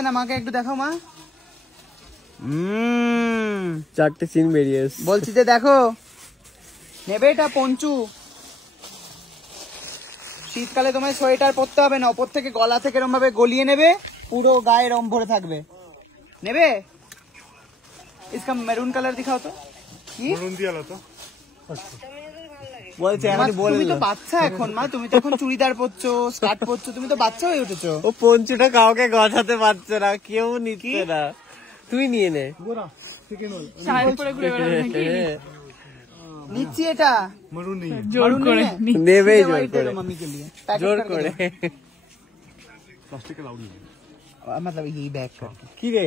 যায় না, মাকে একটু দেখাও মা। 4টে সিন বেরিয়ে এসেছে। বলছি যে দেখো, নেবে এটা পঞ্চু। শীতকালে তোমায় সোয়েটার পরতে হবে না, ওপর থেকে গলা থেকে এরকম ভাবে গলিয়ে নেবে, পুরো গায়ে রং ভরে থাকবে। নেবে? इसका মেরুন কালার দিখাও তো। কি মেরুন দিয়ালো তো বলছে আমি বল। তুমি তো বাচ্চা এখন মা, তুমি তো এখন চুড়িদার পরছো, স্কার্ট পরছো, তুমি তো বাচ্চা হয়ে উঠেছো। ও পঞ্চুটা কাউকে গছাতে পারছে না, কেউ নিচ্ছে না, তুই নিয়ে নে। নিচ্ছি এটা জোর করে নেবে জোর করে, मम्मी के लिए জোর করে। मतलब यही बैग का। কি রে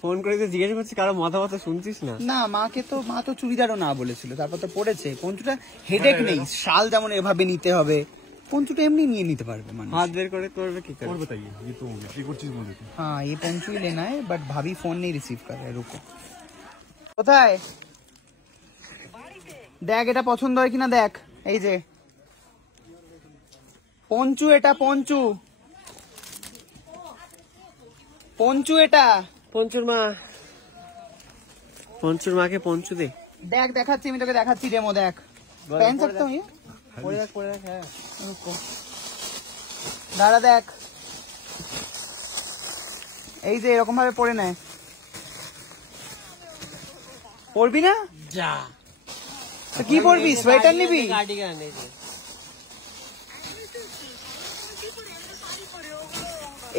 ফোন করে তো জিজ্ঞাসা করছিস কারো মাথা ব্যথা শুনছিস না? না মাকে তো, মা তো চুড়িদারও না বলেছিল, তারপর তো পড়েছে। পঞ্চুটা হেডেক নেই, শাল যেমন এভাবে নিতে হবে, পঞ্চুটা এমনি নিয়ে নিতে পারবে মানুষ। হাত বের করে করবে কি করে? हाँ ये पंचू ही लेना है, बट भाभी फोन नहीं रिसीव कर रहे, रुको। কোথায় দেখ, এটা পছন্দ হয় কিনা দেখ। এই যে পঞ্চু, এটা পঞ্চু, পঞ্চু এটা। পঞ্চুর মাকে পঞ্চু দে। দেখ দেখাচ্ছি, আমি তোকে দেখাচ্ছি ডেমো। দেখ पहन सकता हूँ ये, পরে দেখ হ্যাঁ। रुको দাঁড়া দেখ। এই যে এরকম ভাবে পরে নেয়, পরবি না? যা তো কি পরবি, সোয়েটার নিবি? কার্ডিগান এই যে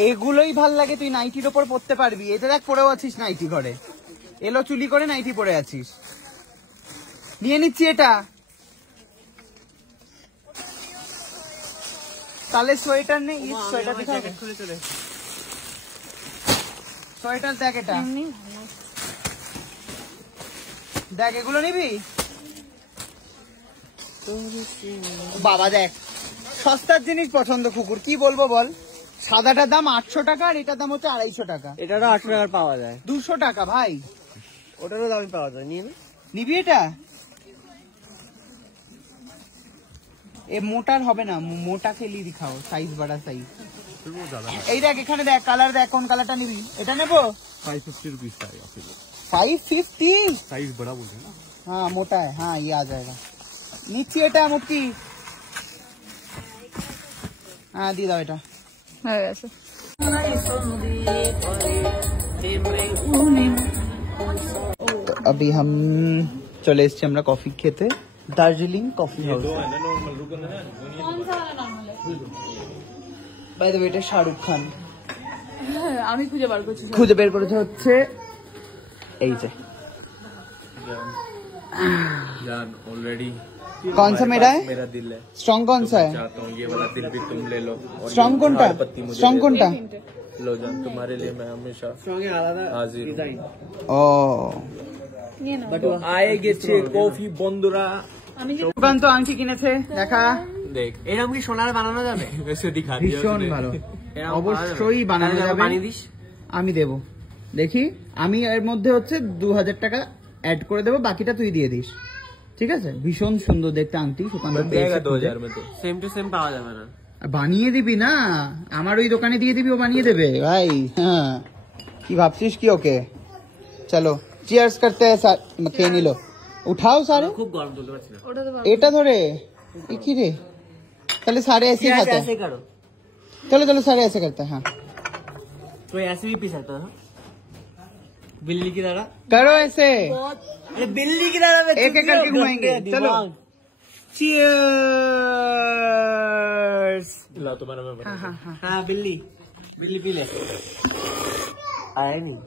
এগুলোই ভাল লাগে, তুই নাইটির ওপর পরতে পারবি। এটা দেখ পরেও আছিস নাইটি ঘরে, এলো চুলি করে নাইটি পরে আছিস। নিয়ে নিচ্ছি এটা। তাহলে সোয়েটার নেই, সোয়েটার দেখা হবে। খুলে চলে সোয়েটার দেখ, এটা দেখ, এগুলো নিবি? বাবা দেখ, সস্তার জিনিস পছন্দ কুকুর, কি বলবো বল। সাদাটার দাম 800 টাকা, আর এটার দাম হচ্ছে 250 টাকা। এটারও 800 টাকার পাওয়া যায়, 200 টাকা ভাই। ওটারও দামি পাওয়া যায়, নিয়ে নে। নিবি এটা? এ মোটার হবে না, মোটা के लिए दिखाओ, साइज बड़ा साइज। এই দেখ এখানে দেখ, কালার দেখ, কোন কালারটা নিবি? এটা নেবো। 550 रुपीज का आएगा फिर। 550 साइज बड़ा बोलते हैं ना। हाँ मोटा है, हाँ ये आ जाएगा। নিচ্ছি এটা মুক্তি। হ্যাঁ দিয়ে দাও, এটা হয়ে গেছে। अभी हम চলে এসেছি আমরা কফি খেতে, Darjeeling coffee house. By the way এটা শাহরুখ খান। আমি খুঁজে বার করছি, খুঁজে বের করেছে হচ্ছে এই যে। जान ऑलरेडी कौन सा मेरा है? मेरा दिल है, स्ट्रॉन्ग कौन सा है? चाहता हूँ ये वाला दिल भी तुम ले लो। स्ट्रॉन्ग কোনটা? स्ट्रॉन्ग কোনটা? लो जान, तुम्हारे लिए मैं हमेशा সঙ্গে আলাদা हाजिर हूँ। ডিজাইন। ও নিয়ে নাও। तो आए গেছে কফি বন্ধুরা। দোকান তো আংটি কিনেছে, দেখা। देख এরকম কি সোনার বানানো যাবে? वैसे दिखा दिया ভীষণ उसने। ভালো, এরকম অবশ্যই বানানো তাহলে যাবে। বানিয়ে দিস। আমি দেবো, দেখি আমি এর মধ্যে হচ্ছে 2000 টাকা অ্যাড করে দেবো, বাকিটা তুই দিয়ে দিস, ঠিক আছে? ভীষণ সুন্দর দেখতে আংটি, बन जाएगा 2000 में तो। সেম টু সেম পাওয়া যাবে না। বানিয়ে দিবি না, আমার ওই দোকানে দিয়ে দিবি, ও বানিয়ে দেবে ভাই। হ্যাঁ কি ভাবছিস কি ওকে? চলো চিয়ার্স করতে हैं, খেয়ে নিলো, উঠাও সারে। খুব গরম তুলতে পারছি না। ওটা তো এটা ধরে এ কি রে, তাহলে सारे ऐसे ही खाते ऐसे हैं। करो, चलो चलो सारे ऐसे करते हैं। हाँ कोई ऐसे भी पी सकता है। बिल्ली की तरह, करो ऐसे, अरे बिल्ली की तरह एक एक करके घुमाएंगे। चलो चियर्स। ला तुम्हारा मैं बता। हाँ हाँ हाँ हाँ बिल्ली, बिल्ली पी ले। आया नहीं।